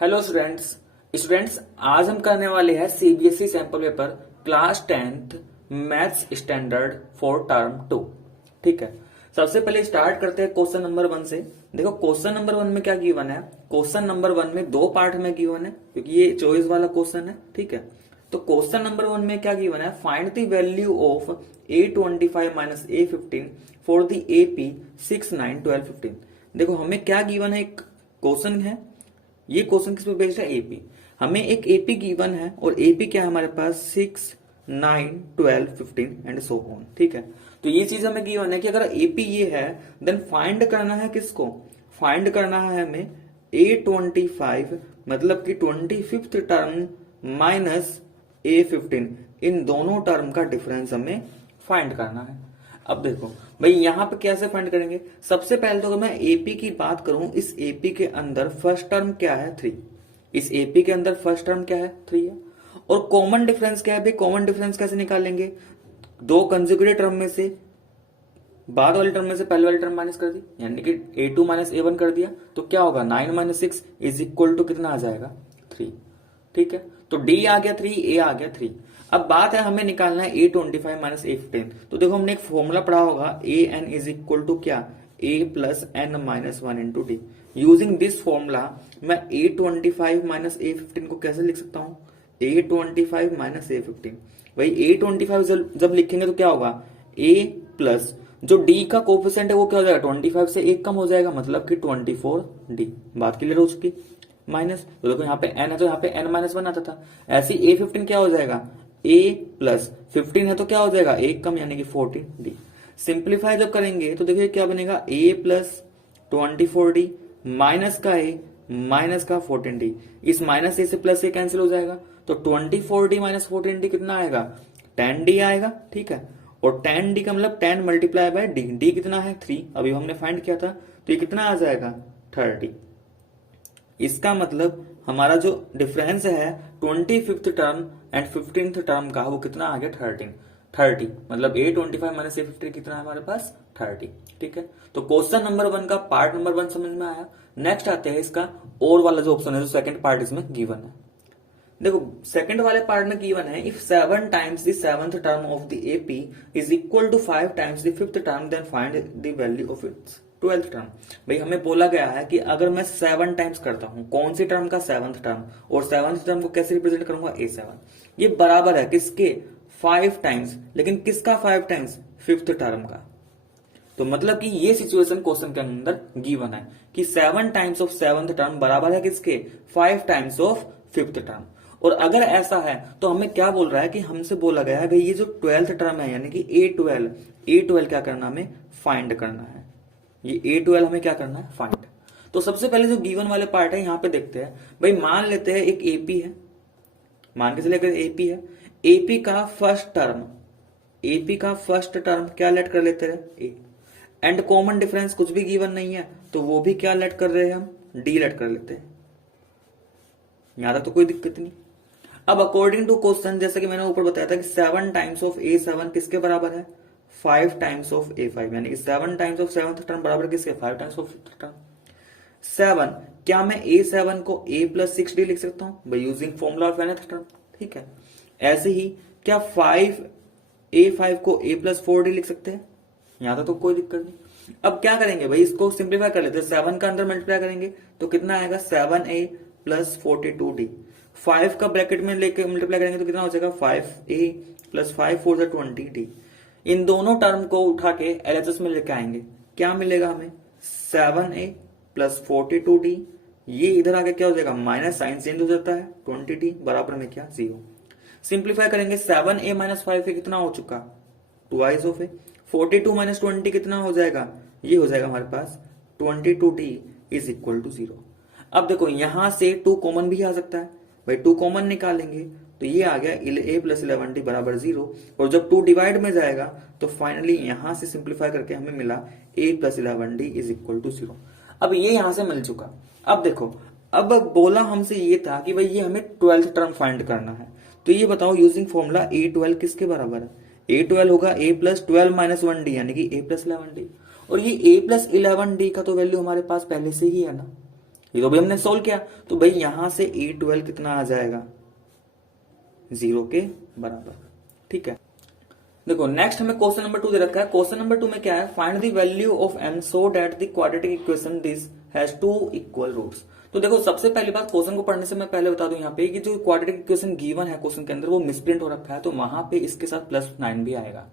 Hello students. Students आज हम करने वाले हैं CBSE sample paper class 10th maths standard for term 2। ठीक है, सबसे पहले स्टार्ट करते हैं क्वेश्चन नंबर 1 से। देखो क्वेश्चन नंबर 1 में क्या गिवन है। क्वेश्चन नंबर 1 में दो पार्ट में गिवन है क्योंकि ये चॉइस वाला क्वेश्चन है। ठीक है, तो क्वेश्चन नंबर 1 में क्या गिवन है, find the value of A25 minus A15 for the AP 6, 9, 12, 15। देखो हमें क्या गिवन है, एक क्वेश्चन है, ये क्वेश्चन किस पे बेस्ड है, एपी। हमें एक एपी गिवन है और एपी क्या है हमारे पास 6, 9, 12, 15 एंड सो ऑन। ठीक है, तो ये चीज हमें गिवन है कि अगर एपी ये है देन फाइंड करना है किसको, फाइंड करना है हमें A25 मतलब कि 25th टर्म माइनस A15, इन दोनों टर्म का डिफरेंस हमें फाइंड करना है। अब देखो भाई यहां पे कैसे फाइंड करेंगे। सबसे पहले तो अगर मैं एपी की बात करूं, इस एपी के अंदर फर्स्ट टर्म क्या है 3, इस एपी के अंदर फर्स्ट टर्म क्या है 3 है। और कॉमन डिफरेंस क्या है भाई, कॉमन डिफरेंस कैसे निकालेंगे, दो कंजुगेटिव टर्म में से बाद वाले टर्म में से पहले वाली टर्म माइनस कर दी, यानी कि A2 माइनस A1 कर दिया तो क्या होगा 9 माइनस 6 इज इक्वल टू कितना आ जाएगा 3। ठीक है, तो D आ गया 3, A आ गया 3। अब बात है हमें निकालना है A25 माइनस A15। तो देखो हमने एक फॉर्मूला पढ़ा होगा AN इज इक्वल टू क्या, A plus N minus 1 into D. Using this formula मैं A25 माइनस A15 को कैसे लिख सकता हूं, A25 माइनस A15। भाई A25 जब लिखेंगे तो क्या होगा, A प्लस जो D का कोफिशिएंट है वो क्या हो जाएगा 25 से एक कम हो जाएगा, मतलब कि 24D। बात क्लियर हो चुकी। माइनस तो देखो यहाँ पे n है तो यहाँ पे n माइनस 1 आता था। ऐसे A15 क्या हो जाएगा, A प्लस 15 है तो क्या हो जाएगा एक कम यानी कि 14D। सिंप्लीफाई जब करेंगे तो देखिए क्या बनेगा, A प्लस 24D माइनस का A माइनस का 14D। इस माइनस A से प्लस A कैंसिल हो जाएगा तो 24D माइनस 14D कितना आएगा 10D आएगा। ठीक है, और 10D का मतलब 10 मल्टीप्लाई बाय D, D कितना है 3, अभी हमने फाइंड किया था, तो ये कितना आ जाएगा 30। इसका मतलब हमारा जो डिफरेंस है 25th term and 15th term का वो कितना आ गया 30। मतलब A25 माइनस A15 कितना है हमारे पास 30। ठीक है, तो क्वेश्चन नंबर 1 का पार्ट नंबर 1 समझ में आया। नेक्स्ट आते हैं इसका और वाला जो ऑप्शन है जो सेकंड पार्ट इसमें गिवन है। देखो सेकंड वाले पार्ट में गिवन है, if 7 times the 7th term of the AP is equal to 5 times the 5th term then find the value of its 12th term. भाई हमें बोला गया है कि अगर मैं 7 टाइम्स करता हूं कौन सी टर्म का 7th टर्म, और 7th टर्म को कैसे रिप्रेजेंट करूंगा A7, ये बराबर है किसके 5 टाइम्स, लेकिन किसका 5 टाइम्स 5th टर्म का। तो मतलब कि ये सिचुएशन क्वेश्चन के अंदर गिवन है कि 7 टाइम्स ऑफ 7th टर्म बराबर है किसके 5 टाइम्स ऑफ 5th टर्म। और अगर ऐसा है तो हमें क्या बोल रहा है कि हमसे बोला गया है भाई ये जो 12th टर्म है यानी कि A12 क्या करना हमें फाइंड करना है, ये A12 हमें क्या करना है फाइंड। तो सबसे पहले जो गिवन वाले पार्ट है यहां पे देखते हैं। भाई मान लेते हैं एक एपी है, मान के चले एपी है, एपी का फर्स्ट टर्म क्या लेट कर लेते हैं ए, एंड कॉमन डिफरेंस कुछ भी गिवन नहीं है तो वो भी क्या लेट कर रहे हैं हम डी लेट कर लेते हैं। यहां तक तो कोई दिक्कत नहीं। अब अकॉर्डिंग टू क्वेश्चन जैसा कि मैंने ऊपर बताया था कि 7 टाइम्स ऑफ A7 किसके बराबर है 5 टाइम्स ऑफ A5, यानी कि 7 टाइम्स ऑफ 7th टर्म बराबर किसके 5 टाइम्स ऑफ 5th टर्म। 7 क्या मैं A7 को A प्लस 6D लिख सकता हूं by using formula of nth term. ठीक है, ऐसे ही क्या 5A5 को A प्लस 4D लिख सकते हैं, यहां तक तो कोई दिक्कत नहीं। अब क्या करेंगे भाई, इसको सिंप्लीफाई कर लेते हैं, 7 का अंदर मल्टीप्लाई करेंगे तो कितना आएगा 7A प्लस 42D। 5 का ब्रैकेट में लेके मल्टीप्लाई करेंगे तो कितना हो जाएगा 5A प्लस 5 4 20D। इन दोनों टर्म को उठा के LHS में लेके आएंगे, क्या मिलेगा हमें 7A प्लस 42D। ये इधर आके क्या हो जाएगा माइनस साइन चेंज हो जाता है 20D बराबर में क्या 0। सिंप्लीफाई करेंगे 7A माइनस 5A कितना हो चुका ट्वाइस ऑफ ए, 42 माइनस 20 कितना हो जाएगा, ये हो जाएगा हमारे पास 22D इज इक्वल टू 0। अब देखो यहां से 2 कॉमन भी आ सकता है, भाई 2 कॉमन निकालेंगे तो ये आ गया A प्लस 11D बराबर 0, और जब 2 डिवाइड में जाएगा तो फाइनली यहां से सिंप्लीफाई करके हमें मिला A plus 11D is equal to 0। अब ये यहां से मिल चुका। अब देखो अब बोला हमसे ये था कि भाई ये हमें 12th टर्म फाइंड करना है, तो ये बताओ यूजिंग फॉर्मूला A12 किसके बराबर है, A12 होगा A प्लस 12 माइनस 1D यानी कि A प्लस 11D, और ये A प्लस 11D का तो वैल्यू हमारे पास पहले से ही है ना, ये तो भाई हमने सोल्व किया, तो भाई यहां से A12 कितना आ जाएगा, 0 के बराबर। ठीक है, देखो नेक्स्ट हमें क्वेश्चन नंबर 2 दे रखा है। क्वेश्चन नंबर 2 में क्या है, find the value of m so that the quadratic equation this has two equal roots. तो देखो सबसे पहली बात, क्वेश्चन को पढ़ने से मैं पहले बता दूं यहाँ पे कि जो क्वाड्रेटिक इक्वेशन गिवन है क्वेश्चन के अंदर वो मिसप्रिंट हो रखा है, तो वहां पे इसके साथ +9 भी आएगा।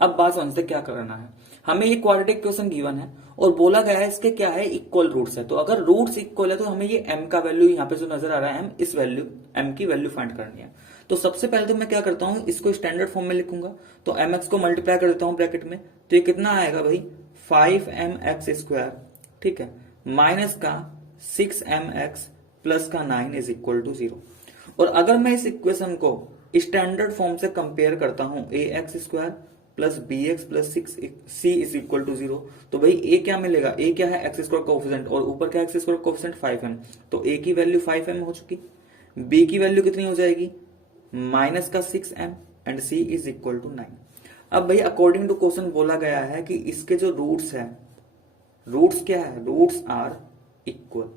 अब बात समझते क्या करना है, हमें ये क्वाड्रेटिक इक्वेशन गिवन है और बोला गया है इसके क्या है, इक्वल रूट्स है। तो अगर रूट्स इक्वल है तो हमें ये m का वैल्यू यहाँ पे जो नजर आ रहा है, इस वैल्यू m की वैल्यू फाइंड करनी है। तो सबसे पहले तो मैं क्या करता हूं, इसको स्टैंडर्ड फॉर्म में लिखूंगा, तो mx को मल्टीप्लाई कर देता हूं ब्रैकेट में, तो ये कितना आएगा भाई 5mx², ठीक है, माइनस का 6mx प्लस का 9 इज इक्वल टू 0। और अगर मैं इस इक्वेशन को स्टैंडर्ड फॉर्म से कंपेयर करता हूं, ax² plus bx plus 6c is equal to 0, तो भाई a क्या मिलेगा, a क्या है x² कोएफिशिएंट और ऊपर क्या x² कोएफिशिएंट 5m, तो a की वैल्यू 5m हो चुकी, b की वैल्यू कितनी हो जाएगी माइनस का 6m and c is equal to 9। अब भाई अकॉर्डिंग टू क्वेश्चन बोला गया है कि इसके जो रूट्स है, रूट्स क्या है, रूट्स आर इक्वल,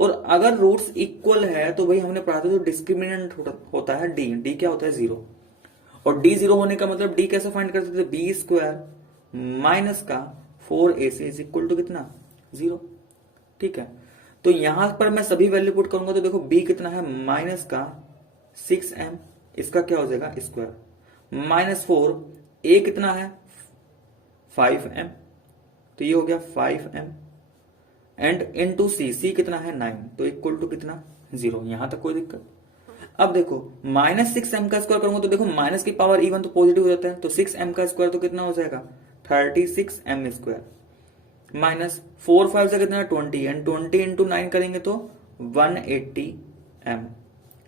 और अगर रूट्स इक्वल है तो भाई हमने पढ़ा था जो डिस्क्रिमिनेंट होता है डी क्या होता है 0, और डी 0 होने का मतलब डी कैसे फाइंड करते थे, b² माइनस का 4ac इज इक्वल टू कितना 0। ठीक है, तो यहां पर मैं सभी वैल्यू पुट करूंगा, तो देखो b कितना है माइनस का 6m, इसका क्या हो जाएगा स्क्वायर, माइनस 4, a कितना है 5m, तो ये हो गया 5m एंड इनटू c कितना है 9, तो इक्वल टू कितना 0। यहां तक कोई दिक्कत। अब देखो -6m का स्क्वायर करूंगा, तो देखो माइनस की पावर इवन तो पॉजिटिव हो जाता है, तो 6m का स्क्वायर तो कितना हो जाएगा 36m² माइनस 4 5 से कितना 20 एंड 20 इंटू 9 करेंगे तो 180m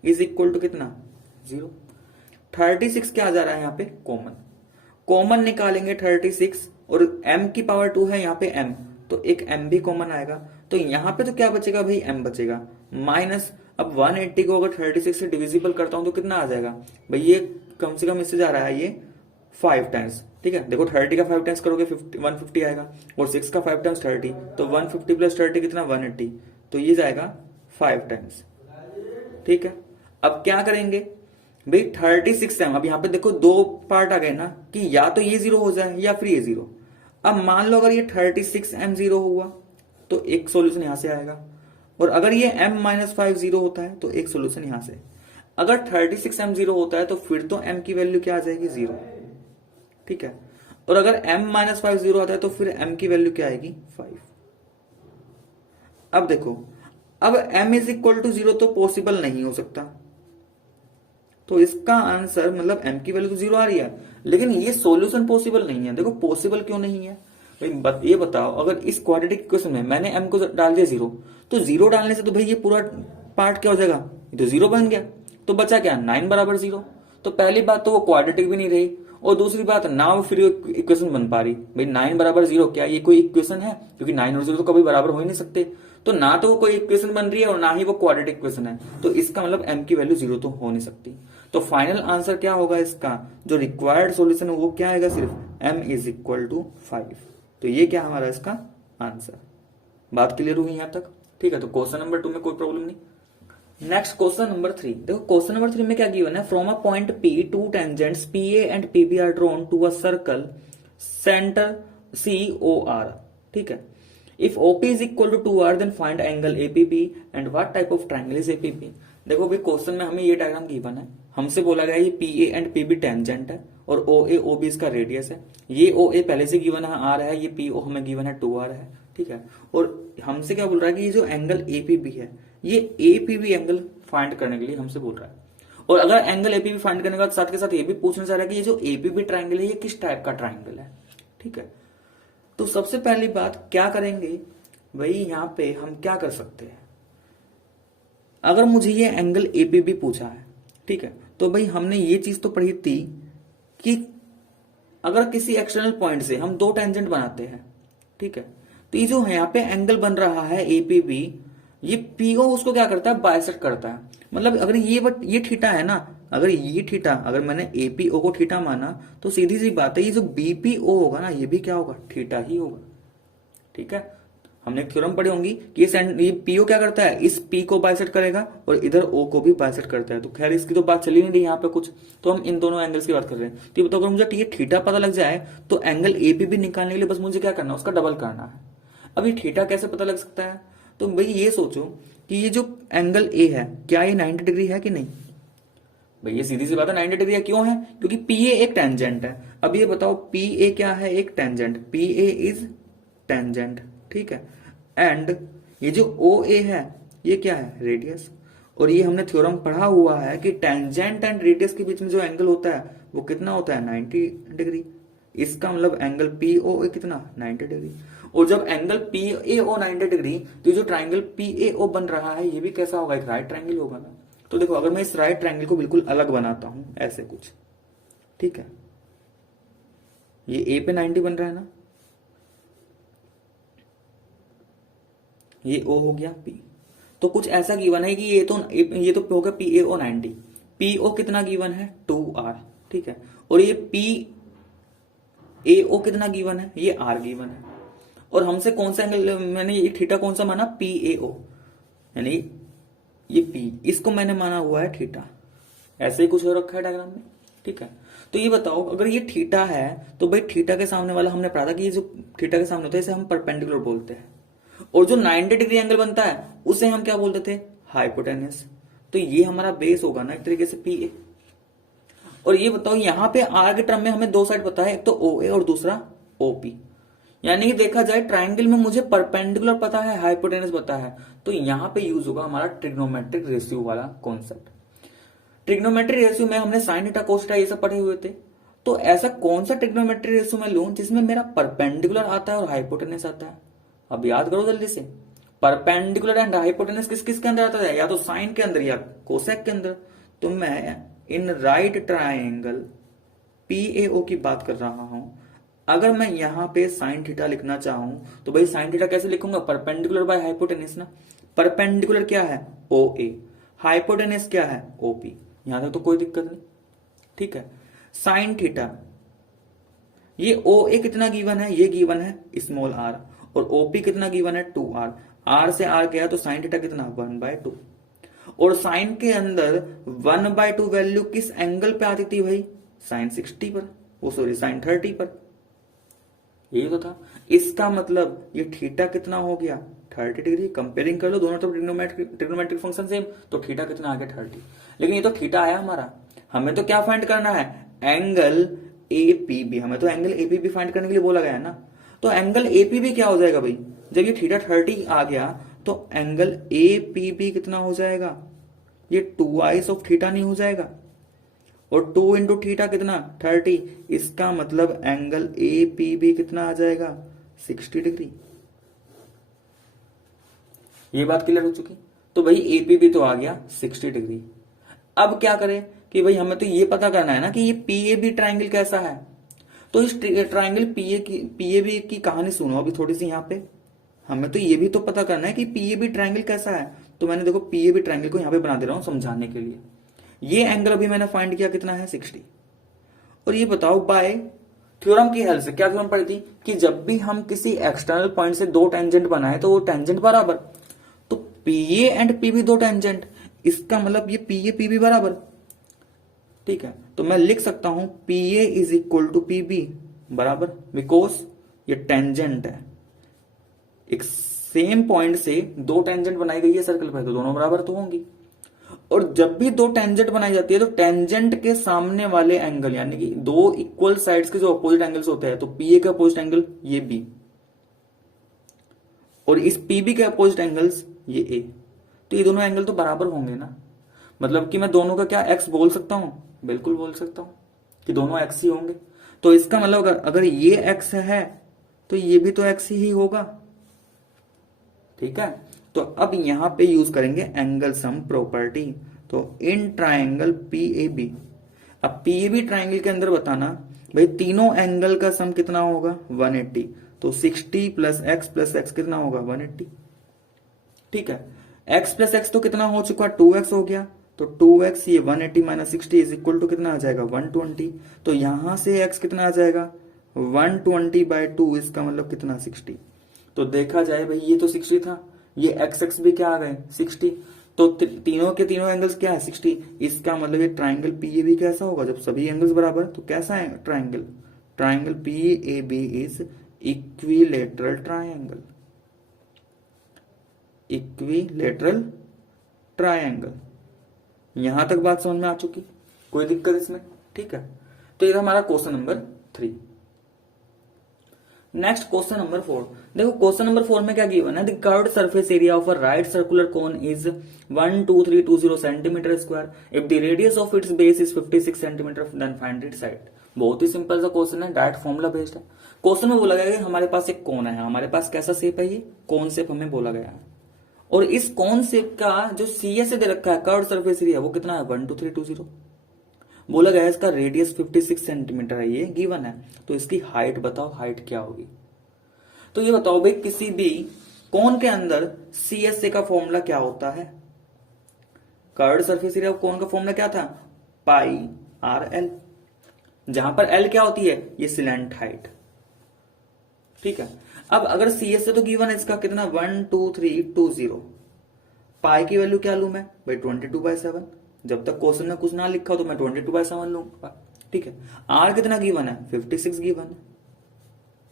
इज इक्वल टू कितना 0। 36 क्या आ जा रहा है यहाँ पे कॉमन, कॉमन निकालेंगे 36 और m की पावर 2 है यहाँ पे m, तो एक m भी कॉमन आएगा, तो यहाँ पे तो क्या बचेगा भाई m बचेगा माइनस, अब 180 को अगर 36 से डिविजिबल करता हूं तो कितना आ जाएगा भाई, ये कम से कम इससे जा रहा है ये 5 टाइम्स। ठीक है, देखो 30 का 5 टाइम्स करोगे 150 आएगा, और 6 का 5 टाइम्स 30, तो 150 प्लस 30 कितना 180, तो ये जाएगा 5 टाइम्स। ठीक है, अब क्या करेंगे भाई 36m, अब यहाँ पे देखो दो पार्ट आ गए ना कि या तो ये 0 हो जाए या फिर ये 0। अब मान लो अगर ये 36m 0 हुआ तो एक सोल्यूशन यहां से आएगा, और अगर ये m-5 0 होता है तो एक सोल्यूशन यहां से, अगर 36m 0 होता है तो फिर तो m की वैल्यू क्या आ जाएगी 0। ठीक है, और अगर m-5 0 आता है तो फिर m की वैल्यू क्या आएगी 5। अब देखो, अब m इज इक्वल टू 0 तो पॉसिबल नहीं हो सकता, तो इसका आंसर मतलब m की वैल्यू तो 0 आ रही है, लेकिन ये सॉल्यूशन पॉसिबल नहीं है। देखो पॉसिबल क्यों नहीं है भाई, ये बताओ, अगर इस क्वाड्रेटिक इक्वेशन में मैंने m को डाल दिया 0, तो 0 डालने से तो भाई ये पूरा पार्ट क्या हो जाएगा, ये तो 0 बन गया, तो बचा क्या 9 बराबर 0। तो पहली बात तो वो क्वाड्रेटिक भी नहीं रही, और दूसरी बात ना वो फिर इक्वेशन बन पा रही, भाई 9 बराबर 0 क्या ये कोई इक्वेशन है, क्योंकि 9 और 0 तो कभी बराबर हो ही नहीं सकते, तो ना तो वो कोई इक्वेशन बन रही है और ना ही वो क्वाड्रेटिक इक्वेशन है, तो इसका मतलब m की वैल्यू 0 तो हो नहीं सकती। तो फाइनल आंसर क्या होगा इसका, जो रिक्वायर्ड सॉल्यूशन है वो क्या आएगा, सिर्फ m इज इक्वल टू 5। तो ये क्या हमारा इसका आंसर। बात क्लियर हुई यहां तक? ठीक है, तो क्वेश्चन नंबर 2 में कोई प्रॉब्लम नहीं। नेक्स्ट क्वेश्चन नंबर 3, देखो क्वेश्चन नंबर 3 में क्या गिवन है, from a point P two tangents PA and PB are drawn to a circle centre COR। ठीक है, if OP is equal to 2R then find angle APB and what type of triangle is APB। देखो भाई question में हमें ये diagram given है, हमसे बोला गया ये PA एंड PB टेंजेंट है और OA OB इसका रेडियस है, ये OA पहले से गिवन है R है, ये PO हमें गिवन है 2R है। ठीक है, और हमसे क्या बोल रहा है कि ये जो एंगल APB है, ये APB एंगल फाइंड करने के लिए हमसे बोल रहा है, और अगर एंगल APB फाइंड करने के बाद साथ के साथ ये भी पूछना चाह रहा है कि ये जो APB ट्रायंगल है ये किस टाइप का ट्रायंगल है। ठीक है, तो सबसे पहली बात क्या करेंगे भाई, यहाँ पे हम क्या कर सकते हैं, अगर मुझे ये एंगल APB पूछा है, ठीक है, तो भाई हमने ये चीज तो पढ़ी थी कि अगर किसी एक्सटर्नल पॉइंट से हम दो टेंजेंट बनाते हैं, ठीक है, तो ये जो यहाँ पे एंगल बन रहा है APB, ये PO उसको क्या करता है, बाइसेक्ट करता है। मतलब अगर ये थीटा है ना, अगर ये थीटा, अगर मैंने APO को थीटा माना तो सीधी सी बात है ये जो BPO होगा ना, ये भी क्या होगा थीटा ही होगा। ठीक है, हमने एक थ्योरम पढ़ी होंगी कि ये पीओ क्या करता है, इस पी को बाइसेक्ट करेगा और इधर ओ को भी बाइसेक्ट करता है। तो खैर इसकी तो बात चली नहीं रही यहाँ पे कुछ, तो हम इन दोनों एंगल्स की बात कर रहे हैं। तो ये बताओ, अगर मुझे ये थीटा पता लग जाए तो एंगल एपी भी निकालने के लिए बस मुझे क्या करना है, उसका डबल करना है। अब ये थीटा कैसे पता लग सकता है, तो भाई ये सोचो कि ये जो एंगल ए है क्या ये 90 डिग्री है कि नहीं। भाई ये सीधी सी बात है 90 डिग्री है, क्यों है, क्योंकि पी ए एक टेंजेंट है। अब ये बताओ पी ए क्या है, एक tangent, P A is tangent, ठीक है। एंड ये जो ओ ए है ये क्या है, रेडियस। और ये हमने थ्योरम पढ़ा हुआ है कि टेंजेंट एंड रेडियस के बीच में जो एंगल होता है वो कितना होता है, 90 डिग्री। इसका मतलब एंगल पी ओ कितना, 90 डिग्री। और जब angle P A O 90 degree, तो जो ट्राइंगल पी ए ओ बन रहा है ये भी कैसा होगा, एक राइट ट्राइंगल होगा ना। तो देखो अगर मैं इस राइट ट्राइंगल को बिल्कुल अलग बनाता हूं ऐसे कुछ, ठीक है, ये ए पे 90 बन रहा है ना, ये ओ हो गया पी। तो कुछ ऐसा गिवन है कि ये तो होगा P A O 90, P O कितना गिवन है 2r, ठीक है। और ये पी ए ओ कितना गिवन है, ये r गिवन है। और हमसे कौन सा एंगल, मैंने ये थीटा कौन सा माना, पी ए ओ, यानी ये पी, इसको मैंने माना हुआ है थीटा। ऐसे ही कुछ हो रखा है डायग्राम में, ठीक है। तो ये बताओ अगर ये थीटा है तो भाई थीटा के सामने वाला हमने पढ़ा था कि ये जो थीटा के सामने होता है इसे हम परपेंडिकुलर बोलते हैं। और जो 90 डिग्री एंगल बनता है उसे हम क्या बोलते थे, हाइपोटेनस। तो ये हमारा बेस होगा ना एक तरीके से पी ए। और ये बताओ यहाँ पे आर के टर्म में हमें दो साइड पता है, एक तो ओ ए और दूसरा ओ पी। यानी कि देखा जाए ट्राइंगल में मुझे परपेंडिकुलर पता है, हाइपोटेनस पता है, तो यहां पे यूज होगा हमारा ट्रिग्नोमेट्रिक रेशियो वाला कॉन्सेप्ट। ट्रिग्नोमेट्रिक रेशियो में हमने साइन थीटा कोस थीटा ये सब पढ़े हुए थे। तो ऐसा कौन सा ट्रिग्नोमेट्रिक रेशियो में लूं जिसमें मेरा परपेंडिकुलर आता है और हाइपोटेनस आता है। अब याद करो जल्दी से, परपेंडिकुलर एंड हाइपोटेनस किस किस के अंदर आता है, या तो साइन के अंदर या कोसेक के अंदर। तो मैं in right triangle P A O की बात कर रहा हूं। अगर मैं यहां पे साइन थीटा लिखना चाहूं तो भाई साइन थीटा कैसे लिखूंगा, परपेंडिकुलर बाय हाइपोटेनस ना। परपेंडिकुलर क्या है, ओ ए, हाइपोटेनस क्या है, ओ पी। यहां तक तो कोई दिक्कत नहीं, ठीक है। साइन थीटा, ये ओ ए कितना गिवन है, ये गिवन है स्मॉल आर, और ओपी कितना गिवन है 2r। r से r गया तो साइन थीटा कितना 1/2। और साइन के अंदर 1/2 वैल्यू किस एंगल पे आती थी भाई, साइन 60 पर, वो सॉरी साइन 30 पर, यही तो था। इसका मतलब ये थीटा कितना हो गया 30 डिग्री। कंपेयरिंग कर लो दोनों तरफ ट्रिग्नोमेट्रिक फंक्शन सेम, तो थीटा कितना आ गया 30। लेकिन ये तो थीटा आया हमारा, हमें तो क्या फाइंड करना है, एंगल एपीबी। हमें तो एंगल एपीबी फाइंड करने के लिए बोला गया है ना। तो एंगल एपीबी क्या हो जाएगा भाई, जब ये थीटा 30 आ गया तो एंगल एपीबी कितना हो जाएगा, ये 2i ऑफ थीटा नहीं हो जाएगा। और 2 इंटू थीटा कितना 30, इसका मतलब एंगल एपीबी कितना आ जाएगा 60 डिग्री। ये बात क्लियर हो चुकी। तो भाई एपीबी तो आ गया 60 डिग्री। अब क्या करें कि भाई हमें तो ये पता करना है ना कि ये पीएबी ट्राइंगल कैसा है। तो इस ट्राइंगल पीएबी की कहानी सुनो अभी थोड़ी सी। यहाँ पे हमें तो ये भी तो पता करना है कि पीएबी ट्राइंगल कैसा है। तो मैंने देखो पीएबी ट्राइंगल को यहाँ पे बना दे रहा हूं समझाने के लिए। ये एंगल अभी मैंने फाइंड किया कितना है 60। और ये बताओ बाय थ्योरम की हेल्प से, क्या थ्योरम पढ़ी थी कि जब भी हम किसी एक्सटर्नल पॉइंट से दो टेंजेंट बनाए तो वो टेंजेंट बराबर, तो पीए एंड पीबी दो टेंजेंट, इसका मतलब ये पीए पीबी बराबर, ठीक है। तो मैं लिख सकता हूं पीए इज इक्वल टू पीबी बराबर, बिकॉज ये टेंजेंट है। एक सेम पॉइंट से दो टेंजेंट बनाई गई है सर्कल पर, तो दोनों बराबर तो होंगी। और जब भी दो टेंजेंट बनाई जाती है तो टेंजेंट के सामने वाले एंगल, यानी कि दो इक्वल साइड्स के जो अपोजिट एंगल्स होते हैं, तो पीए का अपोजिट एंगल ये बी और इस पीबी के अपोजिट एंगल्स ये ए, तो ये दोनों एंगल तो बराबर होंगे ना। मतलब कि मैं दोनों का क्या एक्स बोल सकता हूं, बिल्कुल बोल सकता हूं कि दोनों एक्स ही होंगे। तो इसका मतलब अगर ये एक्स है तो ये भी तो एक्स ही होगा, ठीक है। तो अब यहां पे यूज करेंगे एंगल सम प्रॉपर्टी। तो इन ट्राइंगल पीएबी, अब पीएबी ट्राइंगल के अंदर बताना भाई तीनों एंगल का सम कितना होगा 180। तो 60 प्लस एक्स कितना होगा 180, ठीक है। एक्स प्लस एक्स तो कितना हो चुका 2x हो गया, तो 2x ये 180 माइनस 60 इज इक्वल टू कितना आ जाएगा 120। तो यहां से x कितना आ जाएगा 120/2, इसका मतलब कितना 60। तो देखा जाए भाई ये तो 60 था, ये एक्स एक्स भी क्या आ गए 60, तो तीनों के तीनों एंगल्स क्या है 60। इसका मतलब ये ट्राइंगल पी ए बी कैसा होगा जब सभी एंगल्स बराबर, तो कैसा है triangle, triangle P A B is equilateral triangle, equilateral triangle. यहां तक बात समझ में आ चुकी, कोई दिक्कत इसमें, ठीक है। तो ये था हमारा question number 3। Next question number 4। देखो क्वेश्चन नंबर 4 में क्या गिवन है, the curved surface area of a right circular cone is 12320 centimetre square if the radius of its base is 56 centimetre, then find its side. बहुत ही simple सा question है, direct formula based है। Question में बोला गया है हमारे पास एक कोन है, हमारे पास कैसा शेप है, ये कोन शेप हमें बोला गया है, और इस कोन शेप का जो सी एस दे रखा है कर्व्ड सरफेस एरिया वो कितना है 12320। बोला गया है इसका रेडियस 56 सेंटीमीटर है, ये गिवन है। तो इसकी हाइट बताओ, हाइट क्या होगी। तो ये बताओ भाई किसी भी कोन के अंदर CSA का फॉर्मूला क्या होता है, कर्व्ड सरफेस एरिया कोन का फॉर्मूला क्या था पाई आर एल, जहां पर एल क्या होती है ये सिलेंट हाइट, ठीक है। अब अगर CSA तो गिवन है इसका कितना 12320, पाई की वैल्यू क्या लू मैं भाई 22/7, जब तक क्वेश्चन में कुछ ना लिखा हो तो मैं 22/7 लूंगा, ठीक है। आर कितना गिवन है 56 गिवन है,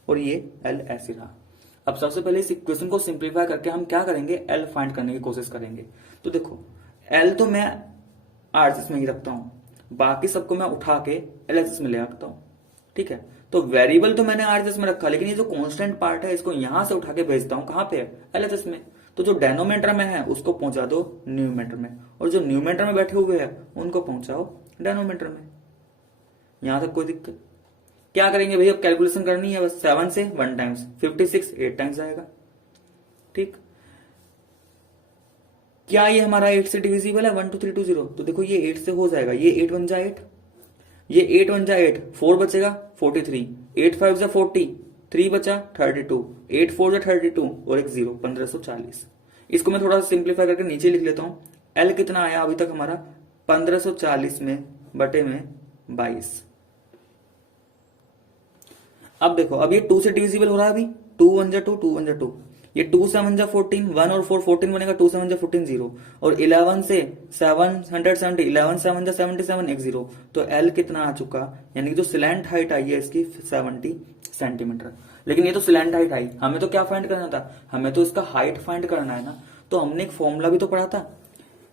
और ये एल ऐसे रहा। अब सबसे पहले इस इक्वेशन को सिंप्लीफाई करके हम क्या करेंगे एल फाइंड करने की कोशिश करेंगे। तो देखो एल तो मैं आरएचएस में ही रखता हूं, बाकी सबको मैं उठा के एलएचएस में ले रखता हूं, ठीक है। तो वेरिएबल तो मैंने आरएचएस में रखा, लेकिन ये जो कांस्टेंट पार्ट है इसको यहां से उठा के भेजता हूं कहां पे एलएचएस में। तो जो डेनोमीटर में है उसको पहुंचा दो न्यूमेटर में, और जो न्यूमेटर में बैठे हुए हैं उनको पहुंचाओ डेनोमीटर में। यहां तक कोई दिक्कत, क्या करेंगे भैया कैलकुलेशन करनी है बस 7 से 1 टाइम्स 56 8 टाइम्स आएगा, ठीक। क्या ये हमारा 8 से डिविजिबल है 12320, तो देखो ये 8 से हो जाएगा, ये 8 1 जा 8, ये 8 1 जा 8, 4 बचेगा 43, 8 5 जा 40, 3 बचा 32, 8 4 जा 32 और एक 0 1540। इसको मैं थोड़ा सा सिंप्लीफाई करके नीचे लिख लेता हूं। एल कितना आया अभी तक हमारा 1540 में बटे में 22। अब देखो अब ये 2 से डिविजिबल हो रहा है अभी, 2 1 जा 2, 2 1 जा 2, ये 2 7 जा 14, 1 और 4 14 बनेगा, 2 7 जा 14 0, और 11 से 770, 11 7 जा 77 एक 0, तो एल कितना आ चुका, यानी कि जो सिलेंट हाइट आई है इसकी 70 सेंटीमीटर। लेकिन ये तो सिलेंट हाइट आई, हमें तो क्या फाइंड करना था, हमें तो इसका हाइट फाइंड करना है ना। तो हमने एक फॉर्मूला भी तो पढ़ा था,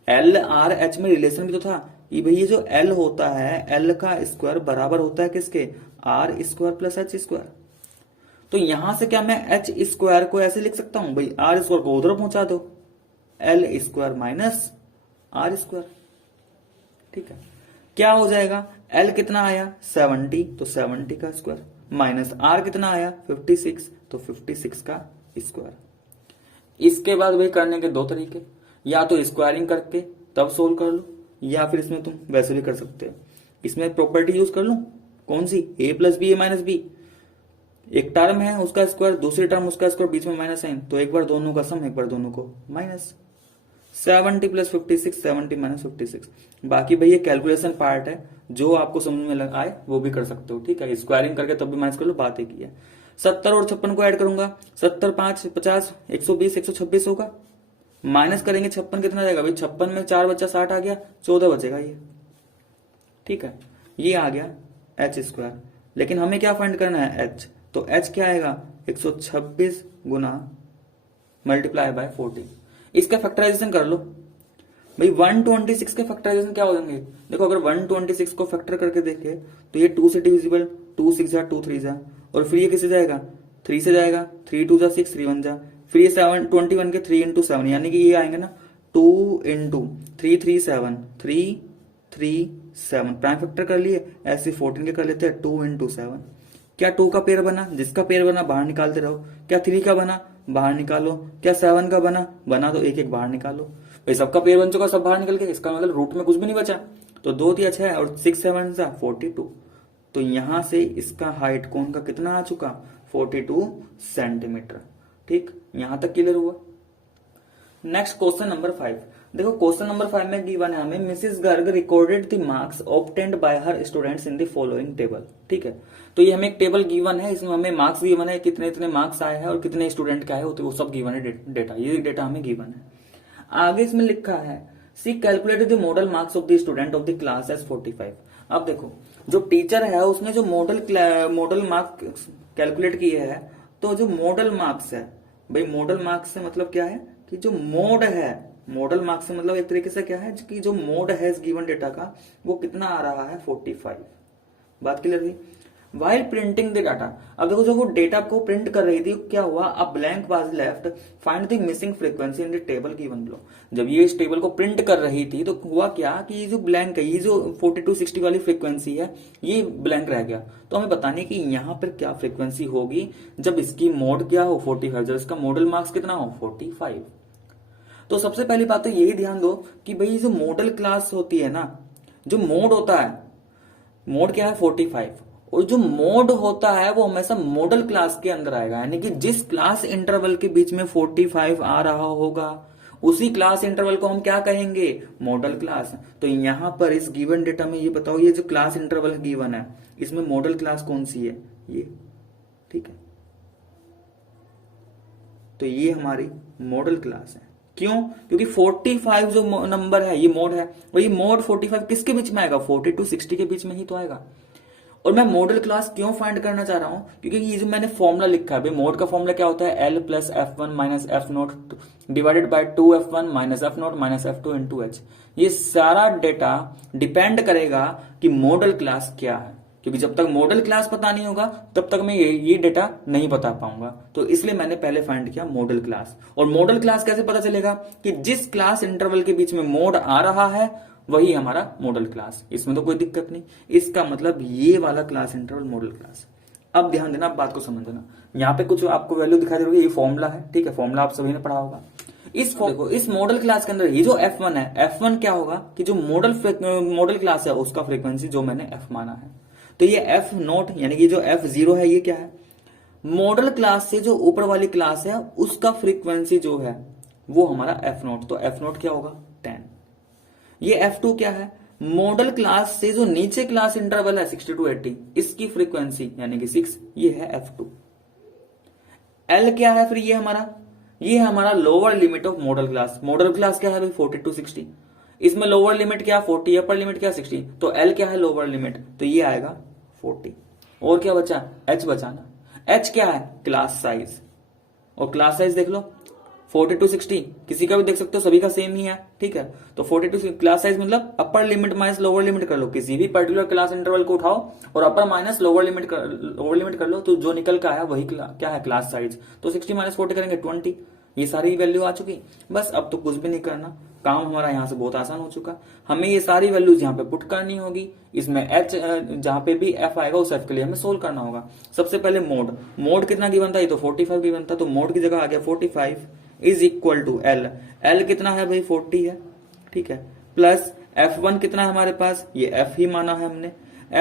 एल आर एच में रिलेशन भी तो था, ये भाई ये जो एल होता है एल का स्क्वायर बराबर होता है किसके R square plus H square. तो यहां से क्या मैं एच स्क्वायर को ऐसे लिख सकता हूं भाई आर स्क्वायर को उधर पहुंचा दो, L square minus R square, ठीक है। क्या हो जाएगा एल कितना आया 70, तो 70 का स्क्वायर, माइनस आर कितना आया 56, तो 56 का स्क्वायर। इसके बाद भाई करने के दो तरीके, या तो स्क्वायरिंग करके तब सोल्व कर लो, या फिर इसमें तुम वैसे भी कर सकते हो। इसमें प्रॉपर्टी यूज कर लो, कौन सी a plus B A minus B, एक टर्म है उसका स्क्वायर, दूसरी टर्म उसका स्क्वायर, बीच में माइनस साइन, तो एक बार दोनों का सम एक बार दोनों को माइनस। 70 plus 56, 70 minus 56। बाकी भाई ये कैलकुलेशन पार्ट है, जो आपको समझ में आए वो भी कर सकते हो, ठीक है। स्क्वायरिंग करके तब भी माइनस कर लो, बात एक ही है। 70 और 56 को ऐड करूंगा, 70 5 50 120 126 होगा, माइनस करेंगे 56 कितना जाएगा भाई, 56 में 4 बच्चा 60 आ गया, 14 बचेगा ये, ठीक है। ये आ गया एच स्क्वायर, लेकिन हमें क्या फाइंड करना है एच, तो एच क्या आएगा 126 गुना मल्टीप्लाई बाय 14। इसका फैक्टराइजेशन कर लो भाई, 126 के फैक्टराइजेशन क्या हो जाएंगे, देखो अगर 126 को फैक्टर करके देखे तो ये 2 से डिविजिबल, 2 6 जा 2 3 जा, और फिर ये किससे जाएगा 3 से जाएगा, 3 2 जा 6 3 1 जा, फिर ये 7 21 के 3 इंटू 7, यानी कि ये आएंगे ना 2 इंटू 3 3 7 3 3 7, प्राइम फैक्टर कर लिए, ऐसे 14 के कर लेते हैं 2 इंटू 7। क्या 2 का पेयर बना, जिसका पेयर बना बाहर निकालते रहो, क्या 3 का बना बाहर निकालो, क्या 7 का बना तो एक एक बाहर निकालो भाई, सबका पेयर बन चुका सब बाहर निकल के, इसका मतलब रूट में कुछ भी नहीं बचा, तो 2 3 6 और 6 7 जा 42, तो यहां से इसका हाइट कोन का कितना आ चुका 42 सेंटीमीटर, ठीक। यहां तक क्लियर हुआ। नेक्स्ट क्वेश्चन नंबर 5, देखो क्वेश्चन नंबर 5 में गिवन है हमें Mrs Garg recorded the marks obtained by her students in the following table. ठीक है, तो ये हमें एक टेबल गिवन है, इसमें हमें मार्क्स गिवन है, कितने इतने मार्क्स आए हैं और कितने स्टूडेंट का है, तो वो सब गिवन है डेटा, ये डेटा हमें गिवन है। आगे इसमें लिखा है see calculated the model marks of the student of the class as 45। अब देखो जो टीचर है उसने जो मॉडल मार्क्स कैलकुलेट किए हैं, तो जो मॉडल मार्क्स है भाई, मॉडल मार्क्स से मतलब क्या है कि जो मोड है, मॉडल मार्क्स से मतलब एक तरीके से क्या है कि जो मोड है इस गिवन डेटा का वो कितना आ रहा है 45। बात क्लियर हुई। वाइल प्रिंटिंग द डाटा, अब देखो जब वो डेटा को प्रिंट कर रही थी क्या हुआ, अब blank was left, find the missing frequency in the table given below. जब ये इस टेबल को प्रिंट कर रही थी तो हुआ क्या कि ये जो ब्लैंक है, ये जो 4260 वाली फ्रीक्वेंसी है ये ब्लैंक रह गया। तो हमें बताने की यहाँ पर क्या फ्रीक्वेंसी होगी जब इसकी मोड क्या हो 45, जब इसका मॉडल मार्क्स कितना हो 45। तो सबसे पहली बात तो यही ध्यान दो कि भाई जो मॉडल क्लास होती है ना, जो मोड होता है, मोड क्या है 45, और जो मोड होता है वो हमेशा मॉडल क्लास के अंदर आएगा, यानी कि जिस क्लास इंटरवल के बीच में 45 आ रहा होगा उसी क्लास इंटरवल को हम क्या कहेंगे, मॉडल क्लास। तो यहां पर इस गिवन डेटा में ये बताओ, ये जो क्लास इंटरवल गिवन है इसमें मॉडल क्लास कौन सी है, ये। ठीक है, तो ये हमारी मॉडल क्लास है। क्यों? क्योंकि 45 जो नंबर है ये मोड है, और ये मोड 45 किसके बीच में आएगा, 40 to 60 के बीच में ही तो आएगा। और मैं मॉडल क्लास क्यों फाइंड करना चाह रहा हूं, क्योंकि ये जो मैंने फॉर्मूला लिखा है भाई, मोड का फॉर्मूला क्या होता है, L plus F1 minus F0 divided by 2F1 minus F0 minus F2 into H। ये सारा डेटा डिपेंड करेगा कि मॉडल क्लास क्या है, क्योंकि जब तक मॉडल क्लास पता नहीं होगा तब तक मैं ये डेटा नहीं बता पाऊंगा। तो इसलिए मैंने पहले फाइंड किया मॉडल क्लास। और मॉडल क्लास कैसे पता चलेगा कि जिस क्लास इंटरवल के बीच में मोड आ रहा है वही हमारा मॉडल क्लास, इसमें तो कोई दिक्कत नहीं। इसका मतलब ये वाला क्लास इंटरवल मॉडल क्लास। अब ध्यान देना, बात को समझना, यहाँ पे कुछ आपको वैल्यू दिखाई दे रही है, ये फॉर्मूला है। ठीक है, फॉर्मूला आप सभी ने पढ़ा होगा। देखो इस मॉडल क्लास के अंदर ये जो F1 है, F1 क्या होगा कि जो मॉडल क्लास है उसका फ्रीक्वेंसी जो मैंने F माना है। तो ये F0 यानी कि जो F0 है ये क्या है, मॉडल क्लास से जो ऊपर वाली क्लास है उसका फ्रीक्वेंसी जो है वो हमारा F0। तो F0 क्या होगा 10। ये F2 क्या है, मॉडल क्लास से जो नीचे क्लास इंटरवल है 60 to 80 इसकी फ्रीक्वेंसी यानी कि 6, ये है F2। L क्या है फिर, ये है हमारा lower limit of model class. Model class क्या है भाई 40 to 60, इसमें लोअर लिमिट क्या 40, अपर लिमिट क्या 60, तो L क्या है लोअर लिमिट, तो ये आएगा 40। और क्या बचा, H बचाना। H क्या है क्लास साइज, और क्लास साइज देख लो 40 to 60 किसी का भी देख सकते हो, सभी का सेम ही है। ठीक है, तो 40 to 60 क्लास साइज मतलब upper limit minus lower limit कर लो, किसी भी पर्टिकुलर क्लास इंटरवल को उठाओ और अपर माइनस लोअर लिमिट कर लो, तो जो निकल का है वही क्या है क्लास साइज। तो 60 माइनस 40 करेंगे 20, ये सारी वैल्यू आ चुकी। बस अब तो कुछ भी नहीं करना, काम हमारा यहां से बहुत आसान हो चुका। हमें ये सारी वैल्यूज यहाँ पे पुट करनी होगी, इसमें H जहां पे भी F आएगा उस F के लिए हमें सोल्व करना होगा। सबसे पहले मोड कितना गिवन था, ये तो 45 गिवन था, तो मोड की जगह आ गया 45 इज इक्वल टू L कितना है भाई 40 है। ठीक है, प्लस F1 कितना है हमारे पास, ये F ही माना है हमने।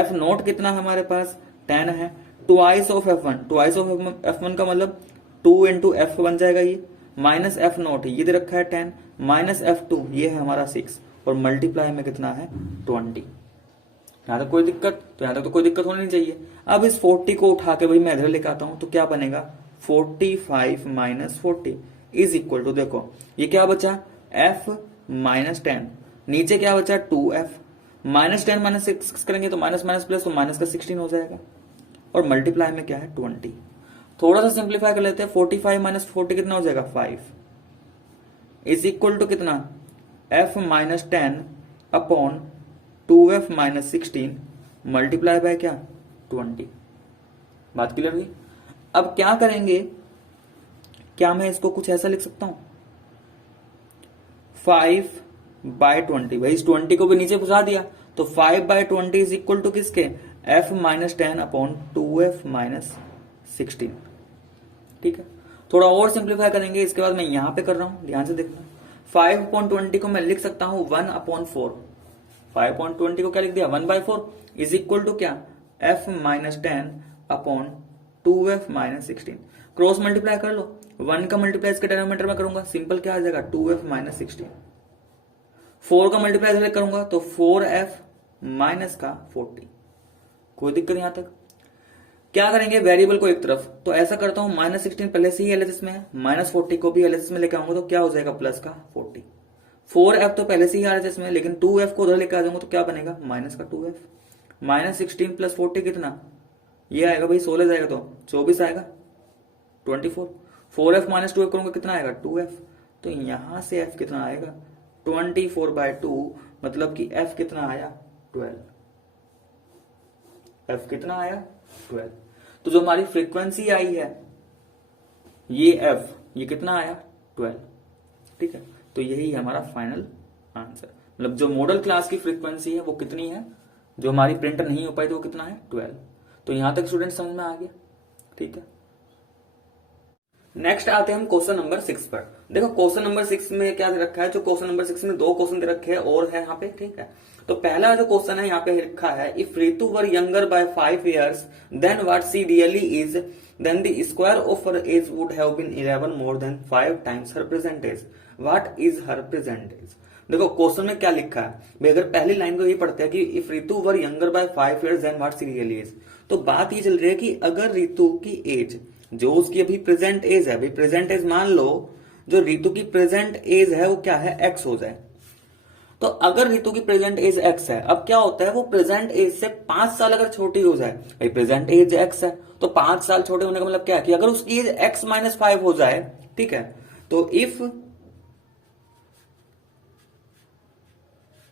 F0 कितना है हमारे पास 10 है, ट्वाइस ऑफ F1 का मतलब 2 इंटू F बन जाएगा ये, माइनस F0 ये दे रखा है 10, माइनस F2 ये है हमारा 6, और मल्टीप्लाई में कितना है 20। यहां तक कोई दिक्कत, तो यहां तक तो कोई दिक्कत होनी नहीं चाहिए। अब इस 40 को उठा के भाई मैं इधर लेकर आता हूं, तो क्या बनेगा 45 माइनस 40 इज इक्वल टू, देखो ये क्या बचा F माइनस 10, नीचे क्या बचा 2F, माइनस 10 माइनस 6 करेंगे तो माइनस माइनस प्लस, तो माइनस का 16 हो जाएगा, और मल्टीप्लाई में क्या है 20। थोड़ा सा सिंप्लीफाई कर लेते हैं, 45 माइनस 40 कितना हो जाएगा 5 इज इक्वल टू कितना F minus 10 upon 2F minus 16 multiply by क्या 20। बात क्लियर हुई। अब क्या करेंगे, क्या मैं इसको कुछ ऐसा लिख सकता हूं 5 बाय 20, भाई इस 20 को भी नीचे घुसा दिया, तो 5 बाय 20 इज इक्वल टू किसके F minus 10 upon 2F minus 16। ठीक है, थोड़ा और सिंप्लीफाई करेंगे, इसके बाद मैं यहां पे कर रहा हूं, ध्यान से देखना। 5 अपॉन 20 को मैं लिख सकता हूं 1 अपॉन 4, 5 अपॉन 20 को क्या लिख दिया 1 बाय 4 इज इक्वल टू क्या F minus 10 upon 2F minus 16। Cross multiply कर लो, 1 का मल्टीप्लाई इसके डिनोमिनेटर में करूंगा, सिंपल क्या आ जाएगा 2F माइनस 16। 4 का मल्टीप्लाई इधर करूंगा तो 4f माइनस का 40। कोई दिक्कत यहां तक? क्या करेंगे, वेरिएबल को एक तरफ, तो ऐसा करता हूं -16 पहले से ही एलएचएस में है, -40 को भी एलएचएस में लेकर आऊंगा तो क्या हो जाएगा प्लस का 40। 4f तो पहले से ही एलएचएस में है, लेकिन 2f को उधर लेकर आ जाऊंगा तो क्या बनेगा माइनस का 2f। -16 प्लस 40 कितना, ये आएगा भाई 16 जाएगा तो 24 आएगा 24। 4f माइनस 2f करूंगा कितना आएगा 2f। तो यहां से f कितना आएगा 24/2, मतलब कि f कितना आया 12। f कितना आया 12। तो जो हमारी फ्रीक्वेंसी आई है ये f, ये कितना आया 12। ठीक है, तो यही है हमारा फाइनल आंसर। मतलब जो मॉडल क्लास की फ्रीक्वेंसी है वो कितनी है, जो हमारी प्रिंट नहीं हो पाई तो वो कितना है 12। तो यहां तक स्टूडेंट समझ में आ गया। ठीक है, नेक्स्ट आते हैं हम क्वेश्चन नंबर 6 पर। देखो क्वेश्चन नंबर 6 में क्या दे रखा है, जो क्वेश्चन नंबर 6 में 2 क्वेश्चन दे रखे हैं और है यहाँ पे। ठीक है, तो पहला जो क्वेश्चन है यहाँ पे लिखा है, if Ritu were younger by 5 years then what she really is, then the square of her age would have been 11 more than 5 times her present age, what is her present age. देखो क्वेश्चन में क्या लिखा है भाई, अगर पहली लाइन को ये पढ़ते हैं कि if Ritu were younger by 5 years then what she really is, तो बात ये चल रही है कि अगर रितु की एज, जो उसकी अभी प्रेजेंट एज है, भाई प्रेजेंट एज मान लो जो रितु की प्रेजेंट एज है वो क्या है एक्स हो जाए, तो अगर रितु की प्रेजेंट एज एक्स है, अब क्या होता है वो प्रेजेंट एज से 5 साल अगर छोटी हो जाए, भाई प्रेजेंट एज एक्स है तो 5 साल छोटे होने का मतलब क्या है कि अगर उसकी एज एक्स -5 हो जाए, ठीक है, तो if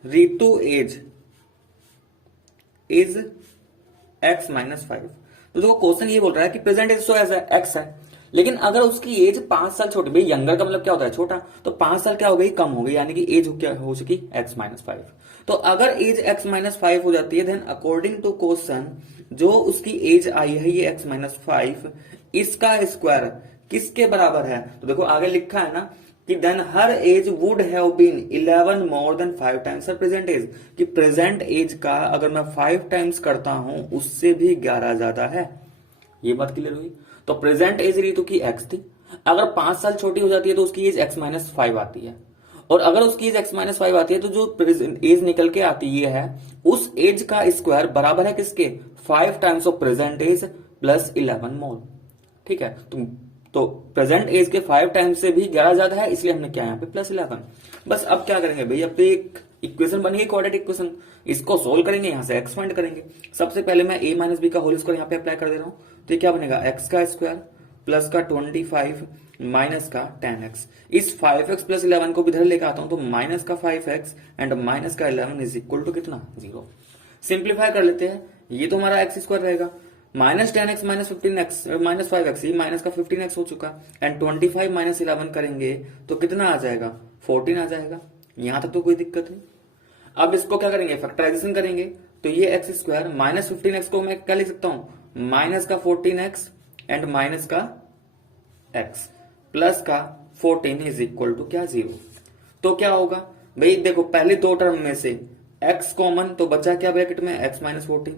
Ritu age is X -5, तो देखो क्वेश्चन ये बोल रहा है कि प्रेजेंट एज तो एक्स है, लेकिन अगर उसकी एज 5 साल छोटी, भाई यंगर का मतलब क्या होता है छोटा, तो 5 साल क्या हो गई कम हो गई, यानी कि एज क्या हो चुकी x -5। तो अगर एज x -5 हो जाती है देन अकॉर्डिंग टू क्वेश्चन जो उसकी एज आई है ये x -5, इसका स्क्वायर किसके बराबर है, तो देखो आगे लिखा है ना कि then her age would have been 11 more than 5 times her present age, कि प्रेजेंट एज का अगर मैं 5 टाइम्स करता हूं उससे भी 11 ज्यादा है। ये बात क्लियर हुई। तो प्रेजेंट एज रितु की एक्स थी, अगर 5 साल छोटी हो जाती है तो उसकी एज x -5 आती है, और अगर उसकी एज x -5 आती है तो जो एज निकल के आती है उस एज का स्क्वायर बराबर है किसके 5 times of present age plus 11 more. ठीक है, तो प्रेजेंट एज के 5 टाइम्स से भी 11 ज्यादा है, इसलिए हमने क्या यहाँ पे +11। बस अब क्या करेंगे भाई, अब तो एक इक्वेशन बनी है क्वाड्रेटिक इक्वेशन, इसको सोल्व करेंगे, यहां से एक्सपेंड करेंगे। सबसे पहले मैं a - b का होल स्क्वायर यहाँ पे अप्लाई कर दे रहा हूं, तो ये क्या बनेगा x का स्क्वायर प्लस का 25 माइनस का 10x। इस 5x प्लस 11 को भी इधर लेकर आता हूं तो माइनस का 5x एंड माइनस का 11 इज इक्वल टू कितना 0। सिंप्लीफाई कर लेते हैं, ये तो हमारा x स्क्वायर रहेगा, -10x -15x -5x, ये माइनस का 15x हो चुका, एंड 25 - 11 करेंगे तो कितना आ जाएगा 14 आ जाएगा। यहां तक तो कोई दिक्कत नहीं। अब इसको क्या करेंगे फैक्टराइजेशन करेंगे, तो ये एक्स स्क्वायर -15x को मैं क्या लिख सकता हूं माइनस का 14x एंड माइनस का x प्लस का 14 इज इक्वल टू क्या 0। तो क्या होगा भाई, देखो पहले दो टर्म में से x कॉमन, तो बचा क्या ब्रैकेट में x -14,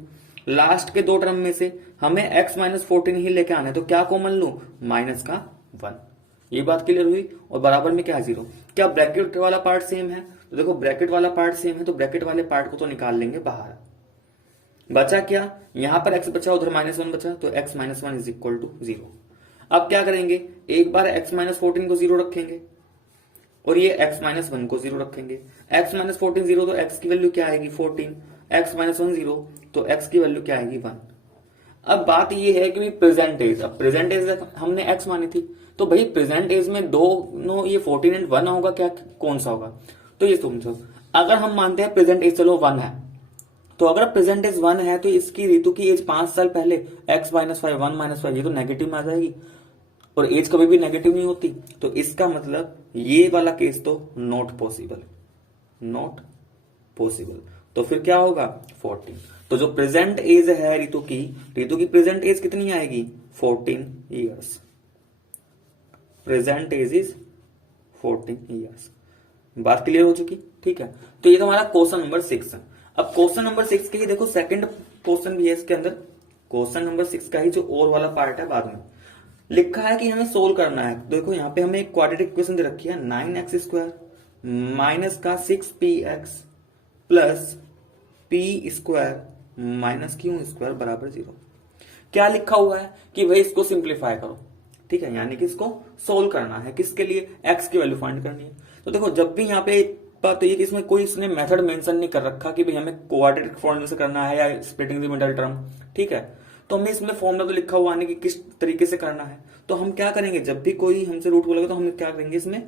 लास्ट के दो टर्म में से हमें x -14 ही लेके आना है, तो क्या कॉमन लू माइनस का 1। ये बात क्लियर हुई, और बराबर में क्या 0। क्या ब्रैकेट वाला पार्ट सेम है, तो देखो ब्रैकेट वाला पार्ट सेम है तो ब्रैकेट वाले पार्ट को तो निकाल लेंगे बाहर। बचा क्या, यहां पर x बचा उधर -1 बचा, तो x -1 इज इक्वल टू 0। अब क्या करेंगे, एक बार x -14 को 0 रखेंगे और ये x -1 को 0 रखेंगे। x -14 0 तो x की वैल्यू क्या आएगी 14, x -1 0 तो x की वैल्यू क्या आएगी 1। अब बात ये है कि प्रेजेंट एज, अब प्रेजेंट एज हमने x मानी थी, तो भाई प्रेजेंट एज में दोनों ये 14 एंड 1 होगा, क्या कौन सा होगा, तो ये समझो अगर हम मानते हैं प्रेजेंट एज चलो 1 है, तो अगर प्रेजेंट एज 1 है तो इसकी रितु की एज 5 साल पहले x -5 1 -5 ये तो नेगेटिव में आ जाएगी, और एज कभी भी नेगेटिव नहीं होती, तो इसका मतलब ये वाला केस तो नॉट पॉसिबल, नॉट पॉसिबल। तो फिर क्या होगा 14। तो जो प्रेजेंट एज है रितु की प्रेजेंट एज कितनी आएगी 14 years. Present age is 14 years. बात क्लियर हो चुकी, ठीक है। तो ये तो हमारा क्वेश्चन नंबर 6 है। अब क्वेश्चन नंबर 6 के ही देखो सेकंड क्वेश्चन भी है इसके अंदर, क्वेश्चन नंबर 6 का ही जो और वाला पार्ट है बाद में लिखा है कि हमें सोल्व करना है। देखो यहाँ पे हमें एक क्वाड्रेटिक इक्वेशन दे रखी है 9x² माइनस का 6px plus P square minus Q square बराबर 0। क्या लिखा हुआ है कि भाई इसको सिंप्लीफाई करो, ठीक है, यानी कि इसको सोल्व करना है, किसके लिए, x की वैल्यू फाइंड करनी है। तो देखो जब भी यहाँ पे बात तो ये कि इसमें कोई इसने मेथड मेंशन नहीं कर रखा कि भाई हमें क्वाड्रेटिक फॉर्मूला से करना है या स्प्लिटिंग द मिडल टर्म, ठीक है। तो हमने इसमें फॉर्मूला तो लिखा हुआ नहीं कि किस तरीके से करना है। तो हम क्या करेंगे, जब भी कोई हमसे रूट बोलेगा तो हम क्या करेंगे, इसमें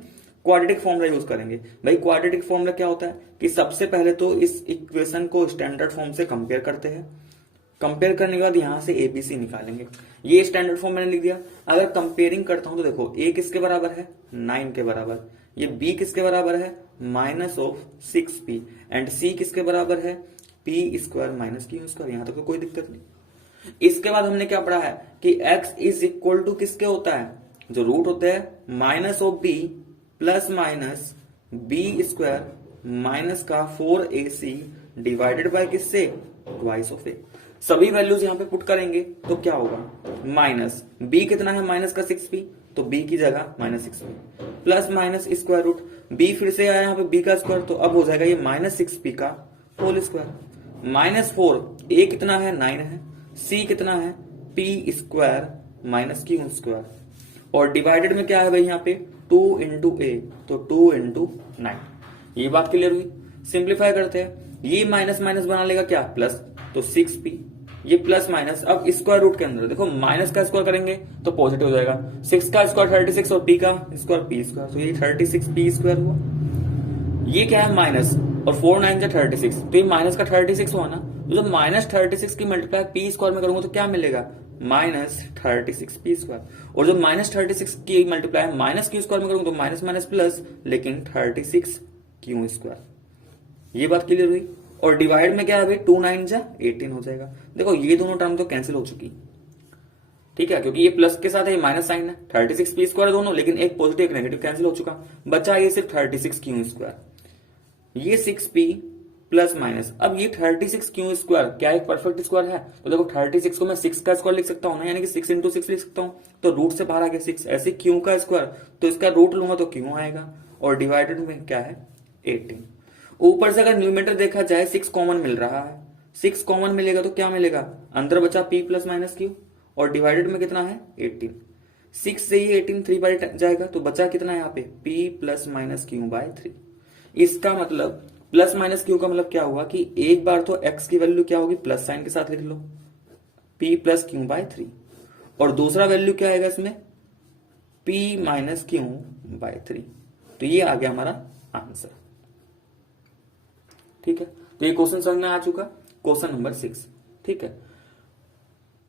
क्वाड्रेटिक फॉर्मूला यूज करेंगे। भाई क्वाड्रेटिक फॉर्मूला क्या होता है कि सबसे पहले तो इस इक्वेशन को स्टैंडर्ड फॉर्म से कंपेयर करते हैं, कंपेयर करने के बाद यहां से एबीसी निकालेंगे। ये स्टैंडर्ड फॉर्म मैंने लिख दिया। अगर कंपेयरिंग करता हूं तो देखो ए किसके बराबर है, 9 के बराबर, ये बी किसके बराबर है, माइनस ऑफ 6p, एंड सी किसके बराबर है, P square minus Q square. यहां तक तो कोई दिक्कत नहीं। इसके बाद हमने क्या पढ़ा है कि x इज इक्वल टू किसके होता है, जो रूट होते हैं minus of b plus minus B square minus का 4ac डिवाइडेड बाय किससे, ट्वाइस ऑफ ए। सभी वैल्यूज यहां पे पुट करेंगे तो क्या होगा, माइनस बी कितना है, माइनस का 6p, तो b की जगह minus 6p plus minus square root b फिर से आया यहाँ पे b का स्क्वायर, तो अब हो जाएगा ये माइनस 6p का होल स्क्वायर माइनस 4, a कितना है 9 है, c कितना है p square minus Q square, और डिवाइडेड में क्या है भाई यहाँ पे 2 इंटू ए, तो 2 इंटू 9। ये बात क्लियर हुई। सिंप्लीफाई करते हैं, ये माइनस माइनस बना लेगा क्या, प्लस, तो 6p, ये प्लस माइनस, अब स्क्वायर रूट के अंदर देखो माइनस का स्क्वायर करेंगे तो पॉजिटिव हो जाएगा, 6 का स्क्वायर 36 और p का स्क्वायर p स्क्वायर, तो ये 36p स्क्वायर हुआ। ये क्या है माइनस, और 4 9 जा 36, तो ये माइनस का 36 हुआ ना, तो जब माइनस 36 की मल्टीप्लाई p स्क्वायर में करूंगा तो क्या मिलेगा, माइनस 36p स्क्वायर, और जब माइनस 36 की मल्टीप्लाई माइनस क्यू स्क्वायर में करूंगा तो माइनस माइनस प्लस, लेकिन 36 क्यू स्क्वायर। ये बात क्लियर हुई। और डिवाइड में क्या है भाई, 2 9 जा 18 हो जाएगा। देखो ये दोनों टर्म तो कैंसिल हो चुकी, ठीक है, क्योंकि ये प्लस के साथ है, ये माइनस साइन है, 36p स्क्वायर दोनों, लेकिन एक पॉजिटिव एक नेगेटिव कैंसिल हो चुका, बचा ये सिर्फ 36 क्यू स्क्वायर। ये 6p प्लस माइनस, अब ये 36 क्यू स्क्वायर क्या एक परफेक्ट स्क्वायर है, तो देखो 36 को मैं 6 का स्क्वायर लिख सकता हूं ना, यानी कि 6 इंटू 6 लिख सकता हूं, तो रूट से बाहर आ गया 6, ऐसे क्यू का स्क्वायर, तो इसका रूट लूंगा तो क्यू आएगा, और डिवाइडेड में क्या है 18। ऊपर से अगर न्यूमेटर देखा जाए 6 कॉमन मिल रहा है, 6 कॉमन मिलेगा तो क्या मिलेगा, अंदर बचा p प्लस माइनस क्यू, और डिवाइडेड में कितना है 18, 6 से ये 18 3 बार जाएगा, तो बचा कितना है यहाँ पे p plus minus Q by 3। इसका मतलब प्लस माइनस क्यू का मतलब क्या हुआ कि एक बार तो x की वैल्यू क्या होगी, प्लस साइन के साथ लिख लो p प्लस क्यू बाय 3, और दूसरा वैल्यू क्या आएगा इसमें, p माइनस क्यू बाय 3। तो ये आ गया हमारा आंसर, ठीक है। तो ये क्वेश्चन समझ में आ चुका, क्वेश्चन नंबर 6, ठीक है।